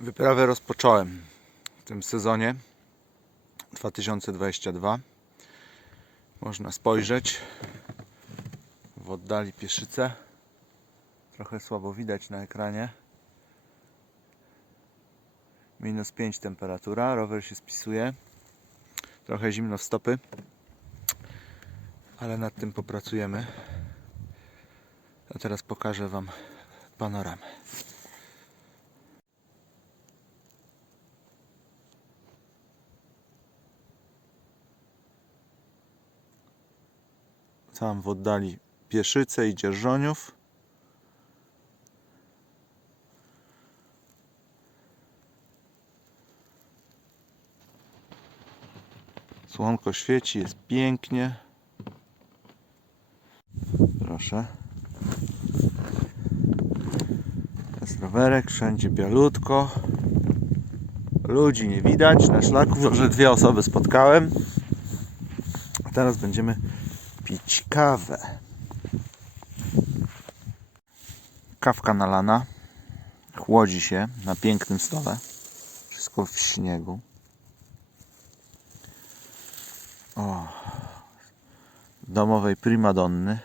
Wyprawę rozpocząłem w tym sezonie 2022. Można spojrzeć w oddali Pieszyce. Trochę słabo widać na ekranie. Minus 5 temperatura, rower się spisuje. Trochę zimno w stopy, ale nad tym popracujemy. A teraz pokażę Wam panoramę. Tam w oddali Pieszyce i Dzierżoniów. Słonko świeci, jest pięknie. Proszę. Jest rowerek, wszędzie bialutko. Ludzi nie widać na szlaku, że dwie osoby spotkałem. A teraz będziemy pić kawę. Kawka nalana. Chłodzi się na pięknym stole. Wszystko w śniegu. O. Domowej primadonny.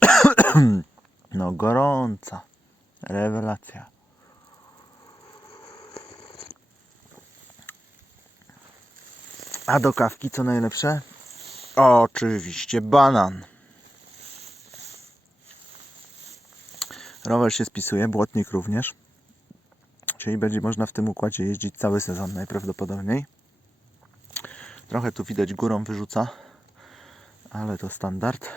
No gorąca. Rewelacja. A do kawki co najlepsze? Oczywiście banan. Rower się spisuje, błotnik również. Czyli będzie można w tym układzie jeździć cały sezon najprawdopodobniej. Trochę tu widać górą wyrzuca, ale to standard.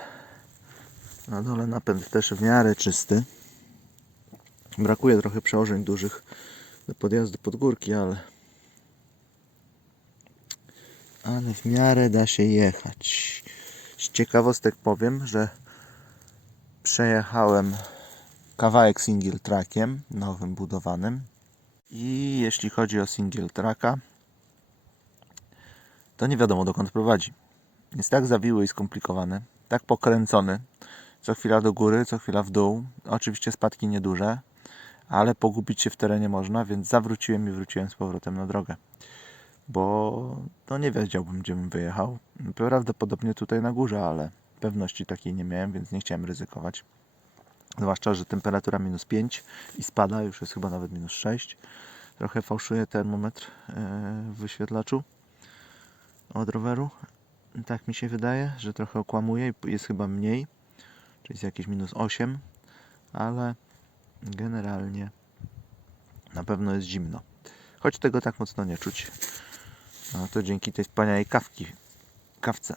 Na dole napęd też w miarę czysty. Brakuje trochę przełożeń dużych do podjazdu pod górki, ale ale w miarę da się jechać. Z ciekawostek powiem, że przejechałem kawałek single trackiem, nowym budowanym. I jeśli chodzi o single tracka, to nie wiadomo dokąd prowadzi. Jest tak zawiły i skomplikowany, tak pokręcony, co chwila do góry, co chwila w dół. Oczywiście spadki nieduże, ale pogubić się w terenie można, więc zawróciłem i wróciłem z powrotem na drogę bo no nie wiedziałbym, gdzie bym wyjechał. Prawdopodobnie tutaj na górze, ale pewności takiej nie miałem, więc nie chciałem ryzykować. Zwłaszcza, że temperatura minus 5 i spada, już jest chyba nawet minus 6. Trochę fałszuje termometr e, w wyświetlaczu od roweru. Tak mi się wydaje, że trochę okłamuje i jest chyba mniej, czyli jest jakieś minus 8, ale generalnie na pewno jest zimno. Choć tego tak mocno nie czuć. No to dzięki tej wspaniałej kawki, kawce,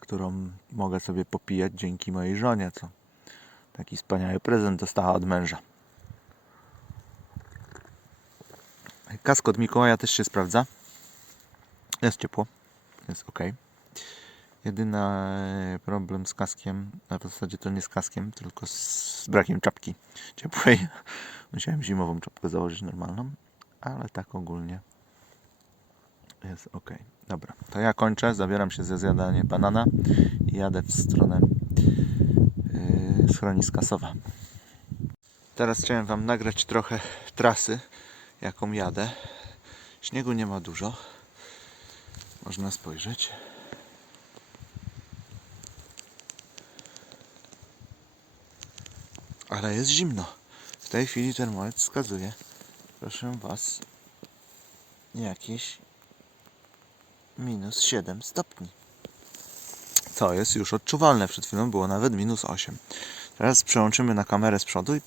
którą mogę sobie popijać dzięki mojej żonie, co taki wspaniały prezent dostała od męża. Kask od Mikołaja też się sprawdza. Jest ciepło, jest ok. Jedyny problem z kaskiem, a w zasadzie to nie z kaskiem, tylko z brakiem czapki ciepłej. Musiałem zimową czapkę założyć normalną, ale tak ogólnie jest ok. Dobra, to ja kończę, zabieram się za zjadanie banana i jadę w stronę yy, schroniska Sowa. Teraz chciałem Wam nagrać trochę trasy, jaką jadę. Śniegu nie ma dużo. Można spojrzeć. Ale jest zimno. Tej chwili termometr wskazuje, proszę Was, jakieś minus 7 stopni. Co jest już odczuwalne. Przed chwilą było nawet minus 8. Teraz przełączymy na kamerę z przodu. I...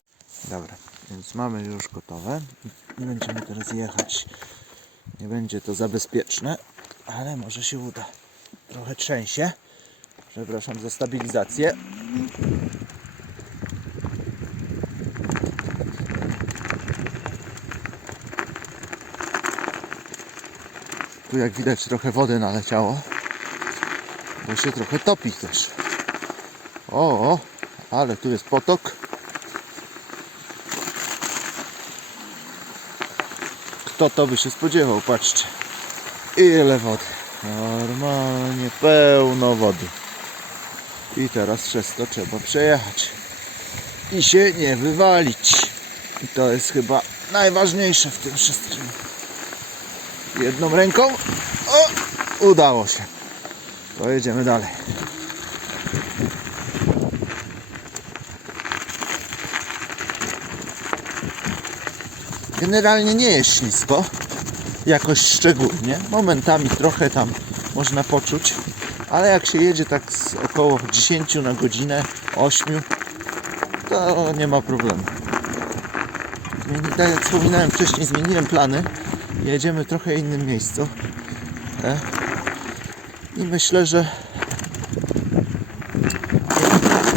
Dobra, więc mamy już gotowe. I będziemy teraz jechać. Nie będzie to za bezpieczne, ale może się uda. Trochę trzęsie. Przepraszam za stabilizację. Tu jak widać trochę wody naleciało. Bo się trochę topi też. O, ale tu jest potok. Kto to by się spodziewał? Patrzcie. Ile wody. Normalnie pełno wody. I teraz przez to trzeba przejechać. I się nie wywalić. I to jest chyba najważniejsze w tym wszystkim. Jedną ręką. O! Udało się. Pojedziemy dalej. Generalnie nie jest ślisko. Jakoś szczególnie. Momentami trochę tam można poczuć. Ale jak się jedzie tak z około 10 na godzinę, 8, to nie ma problemu. Tak jak wspominałem wcześniej, zmieniłem plany. Jedziemy trochę innym miejscu. E? I myślę, że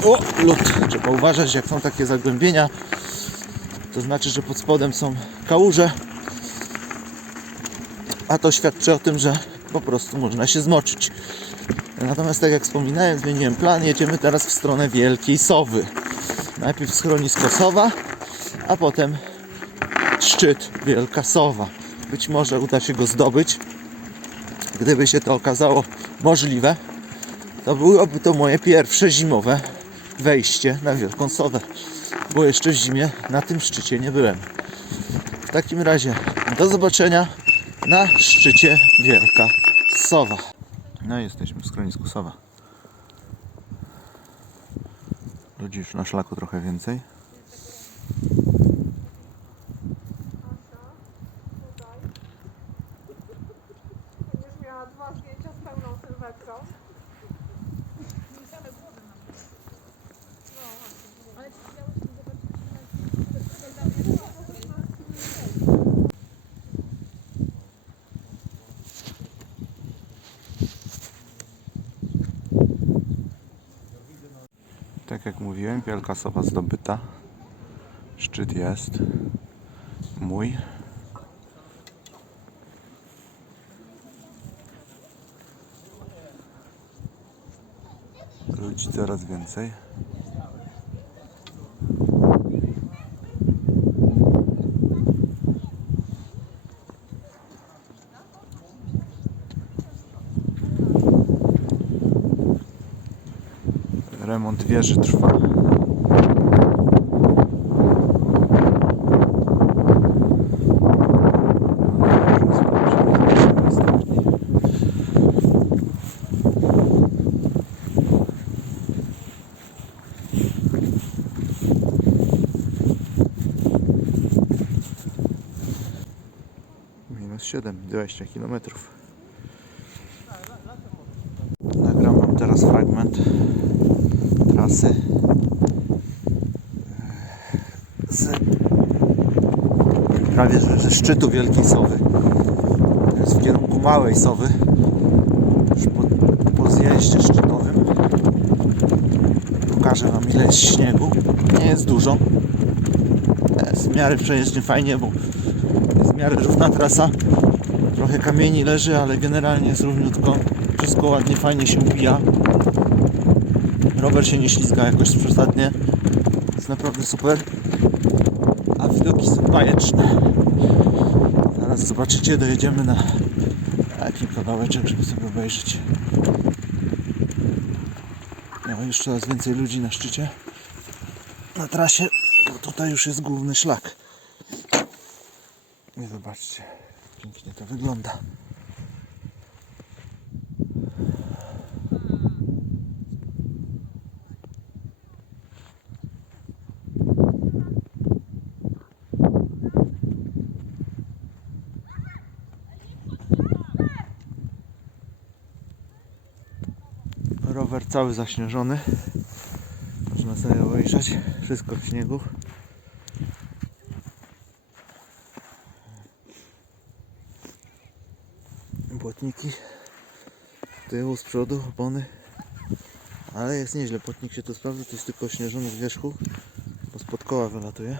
o, lód. Trzeba uważać, jak są takie zagłębienia. To znaczy, że pod spodem są kałuże. A to świadczy o tym, że po prostu można się zmoczyć. Natomiast tak jak wspominałem, zmieniłem plan. Jedziemy teraz w stronę Wielkiej Sowy. Najpierw schronisko Sowa, a potem szczyt Wielka Sowa. Być może uda się go zdobyć. Gdyby się to okazało możliwe, to byłoby to moje pierwsze zimowe wejście na Wielką Sowę, bo jeszcze w zimie na tym szczycie nie byłem. W takim razie do zobaczenia na szczycie Wielka Sowa. No i jesteśmy w schronisku Sowa. Ludzi już na szlaku trochę więcej. Tak jak mówiłem, Wielka Sowa zdobyta. Szczyt jest. Mój. Ludzi coraz więcej. Remont wieży trwa. Minus 7, 20 km. Nagram wam teraz fragment trasy z prawie że ze szczytu Wielkiej Sowy. Jest w kierunku Małej Sowy. Już po, po zjeździe szczytowym. Pokażę wam ile jest śniegu. Nie jest dużo. Jest w miarę przejeżdżnie fajnie, bo jest w miarę równa trasa. Trochę kamieni leży, ale generalnie jest równiutko. Wszystko ładnie, fajnie się ubija. Rower się nie ślizga jakoś przesadnie. Jest naprawdę super. A widoki są bajeczne. Zaraz zobaczycie, dojedziemy na taki kawałeczek, żeby sobie obejrzeć. No, już coraz więcej ludzi na szczycie. Na trasie, bo tutaj już jest główny szlak. I zobaczcie, pięknie to wygląda. Rower cały zaśnieżony. Można sobie obejrzeć. Wszystko w śniegu. Błotniki z tyłu, z przodu, opony. Ale jest nieźle, płotnik się tu sprawdza, to jest tylko śnieżony z wierzchu, bo spod koła wylatuje.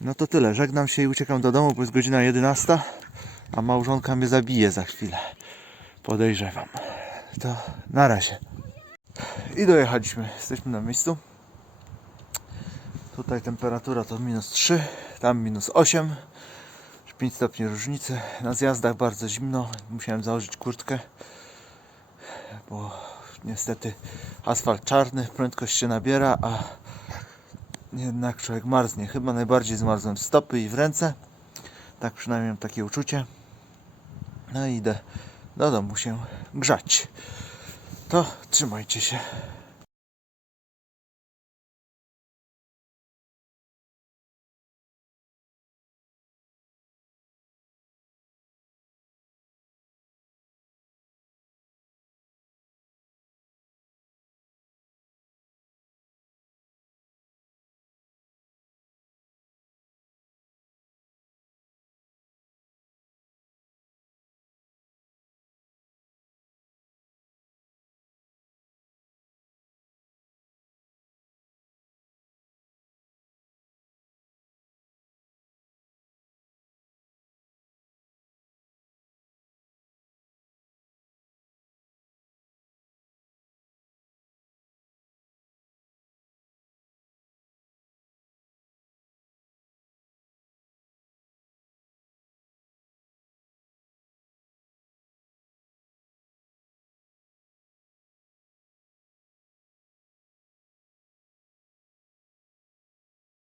No to tyle, żegnam się i uciekam do domu, bo jest godzina 11, a małżonka mnie zabije za chwilę. Podejrzewam. To na razie. I dojechaliśmy, jesteśmy na miejscu. Tutaj temperatura to minus 3, tam minus 8. 5 stopni różnicy. Na zjazdach bardzo zimno. Musiałem założyć kurtkę, bo niestety asfalt czarny, prędkość się nabiera, a jednak człowiek marznie. Chyba najbardziej zmarzłem w stopy i w ręce. Tak przynajmniej mam takie uczucie. No i idę do domu się grzać. To trzymajcie się.